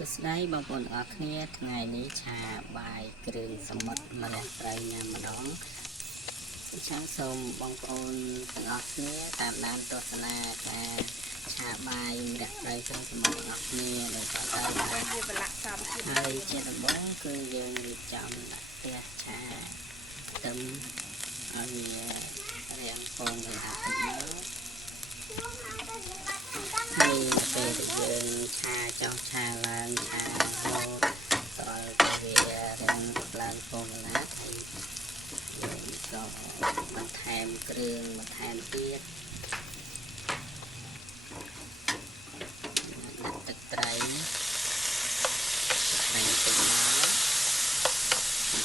សួស្តីបងប្អូនទាំងអស់គ្នាថ្ងៃនេះឆាបាយគ្រឿងសមុទ្រម្រះត្រីញ៉ាំម្ដងចឹងសូមបងប្អូនទាំងអស់គ្នាតាមដានទស្សនាការឆាបាយម្រះត្រីគ្រឿងសមុទ្រទាំងអស់គ្នាដោយតទៅហើយជាដំបូងគឺយើងរៀបចំដាក់ផ្ទះឆាខ្ទឹមឲ្យវារាងពងកន្លះទឹកមកហើយនៅពេលដែលយើងឆាចង់ឆាឡើងឆារហូតដល់ទៅវារាងឡើងពងកន្លះហើយយើងក៏បន្ថែមគ្រឿងបន្ថែមទៀតដាក់ទឹកត្រីទឹកមក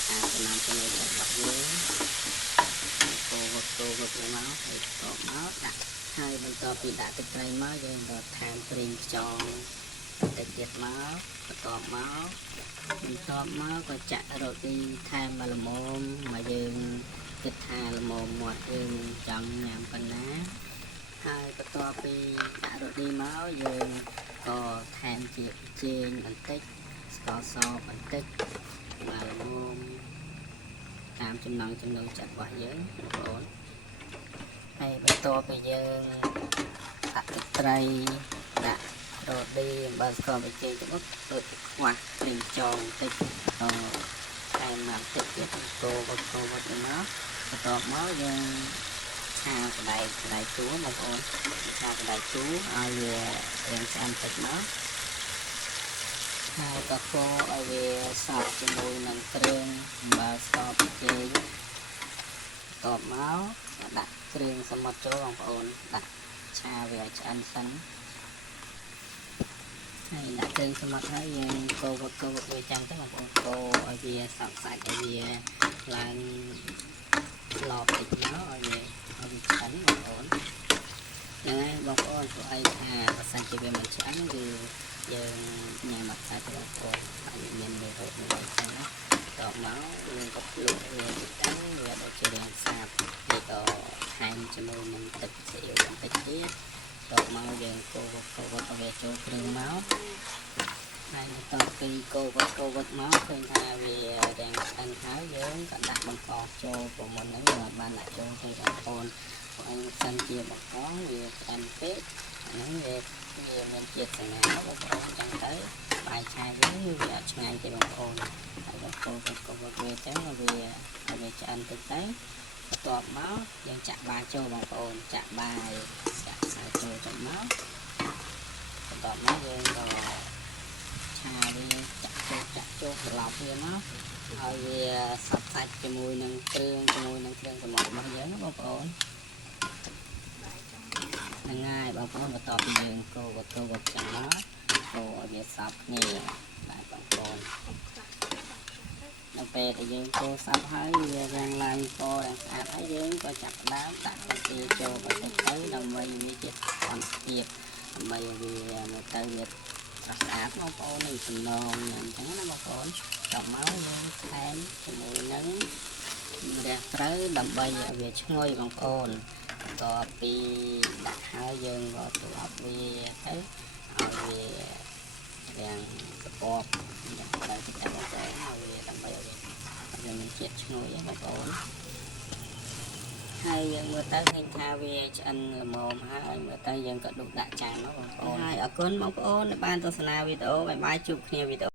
អាចំណាំជាមួយរបស់យើងកូរមកហើយតបមកដាក់ហើយបន្ទាប់ពីដាក់ទឹកត្រីមកយើងក៏ថែមប្រេងខ្យងបន្តិចទៀតមកបន្ទាប់មកក៏ចាក់រ៉ូឌីថែមមកល្មមមកយើងគិតថាល្មមមាត់យើងចង់ញ៉ាំប៉ុណ្ណាហើយបន្ទាប់ពីដាក់រ៉ូឌីមកយើងក៏ថែមជាចេងបន្តិចស្ករសបន្តិចមកល្មមតាមចំណង់ចំណូលចិត្តរបស់យើងបងប្អូនហើយបន្ទាប់ពីយើងដាក់ទឹកត្រីដាក់រ៉ូឌីអំបិលស្ករប៊ីចេងទៅដូចខ្វះប្រេងខ្យងបន្តិចតែមកបន្តិចទៀតកូរវឹកទៅមកបន្ទាប់មកយើងឆាក្តៅទួបងប្អូនឆាក្តៅទួឲ្យវារាងស្អាតបន្តិចមកហើយក៏កូរឲ្យវាសព្វជាមួយនឹងគ្រឿងអំបិលស្ករប៊ីចេងបន្ទាប់មកដាក់គ្រឿងសមុទ្រចូលបងប្អូនដាក់ឆាវាឲ្យឆ្អិនសិនហើយដាក់គ្រឿងសមុទ្រហើយយើងកូរវាចាំទៅបងប្អូនកូរឲ្យវាសព្វសាច់ឲ្យវាឡើងឡប់តិចមកឲ្យវាឆ្អិនបងប្អូនហ្នឹងហើយបងប្អូនព្រោះអីថាបើសិនជាវាមិនឆ្អិនគឺយើងញ៉ាំអត់សាច់បងប្អូនហើយមានវារត់មួយចឹងណាតោះមកយើងក៏ភ្លក់វាតិចទៅវាដូចជារាងសាបនេះក៏ថែមជាមួយនឹងទឹកស៊ីអ៊ីវបន្តិចទៀតតោះមកយើងកូរឲ្យវាចូលគ្រឿងមកហើយបន្ទាប់ពីកូរមកឃើញថាវារាងឆ្អិនហើយយើងក៏ដាក់បង្កចូលព្រោះមុនហ្នឹងយើងអត់បានដាក់ចូលទេបងប្អូនព្រោះអីសិនជាបង្កវាឆ្អិនពេកអាហ្នឹងវាមានជាតិសញ្ញាបងប្អូនចឹងទៅបាយឆាយើងវាអត់ឆ្ងាញ់ទេបងប្អូនហើយបងប្អូនកូរវាចឹងវាឆ្អិនតិចទៅបន្ទាប់មកយើងចាក់បាយចូលបងប្អូនចាក់បាយចូលទៅមកបន្ទាប់មកយើងក៏ឆាវាចាក់ចូលត្រឡប់វាមកឲ្យវាសព្វសាច់ជាមួយនឹងគ្រឿងសមុទ្ររបស់យើងណាបងប្អូនហ្នឹងហើយបងប្អូនបន្ទាប់ពីយើងកូរចឹងមកកូរឲ្យវាសព្វគ្នាបាទបងប្អូននៅពេលដែលយើងកូរសព្វហើយវារាងឡើងពណ៌រាងស្អាតហើយយើងក៏ចាប់ផ្ដើមដាក់វាចូលបន្តិចទៅដើម្បីវាជាសន្តិភាពដើម្បីវាមើលទៅវាស្រស់ស្អាតបងប្អូននឹងចំណងអញ្ចឹងណាបងប្អូនដល់មកយើងថែមជាមួយនឹងម្រះត្រូវដើម្បីឲ្យវាឈ្ងុយបងប្អូនបន្ទាប់ពីដាក់ហើយយើងក៏ត្រឡប់វាទៅឲ្យវារាងកពបយ៉ាងទៅតិចទៅបងប្អូនឲ្យវាដើម្បីឲ្យវាមានជាតិឈ្ងុយបងប្អូនហើយយើងមើលទៅឃើញថាវាឆ្អិនល្មមហើយមើលទៅយើងក៏ដុសដាក់ចានមកបងប្អូនហើយអរគុណបងប្អូនដែលបានទស្សនាវីដេអូបាយជួបគ្នាវីដេអូ